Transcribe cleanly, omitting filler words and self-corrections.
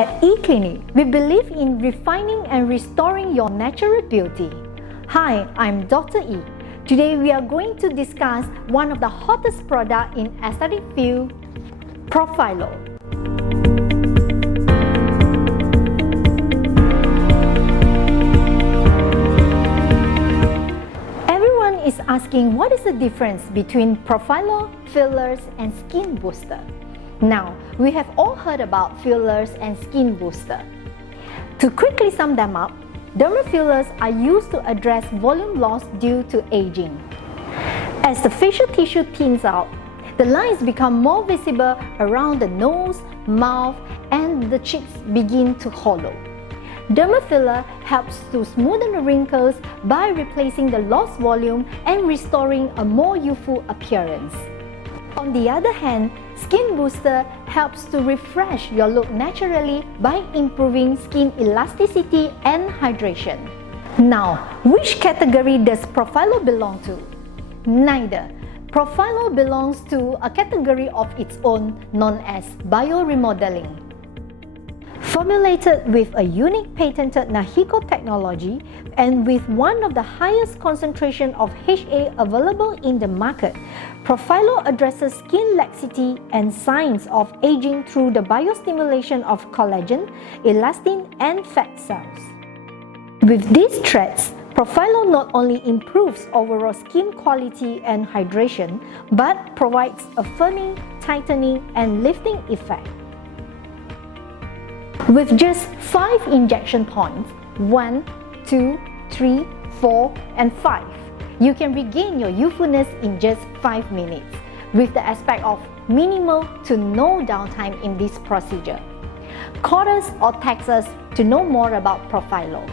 At eClinic, we believe in refining and restoring your natural beauty. Hi, I'm Dr. E. Today we are going to discuss one of the hottest products in aesthetic field, Profhilo. Everyone is asking what is the difference between Profhilo, fillers, and skin booster. Now, we have all heard about fillers and skin booster. To quickly sum them up, dermal fillers are used to address volume loss due to aging. As the facial tissue thins out, the lines become more visible around the nose, mouth, and the cheeks begin to hollow. Dermal filler helps to smoothen the wrinkles by replacing the lost volume and restoring a more youthful appearance. On the other hand, skin booster helps to refresh your look naturally by improving skin elasticity and hydration. Now, which category does Profhilo belong to? Neither. Profhilo belongs to a category of its own known as bio-remodelling. Formulated with a unique patented Nahiko technology and with one of the highest concentration of HA available in the market, Profhilo addresses skin laxity and signs of aging through the biostimulation of collagen, elastin, and fat cells. With these threads, Profhilo not only improves overall skin quality and hydration, but provides a firming, tightening, and lifting effect. With just 5 injection points, 1, 2, 3, 4, and 5, you can regain your youthfulness in just 5 minutes, with the aspect of minimal to no downtime in this procedure. Call us or text us to know more about Profhilo.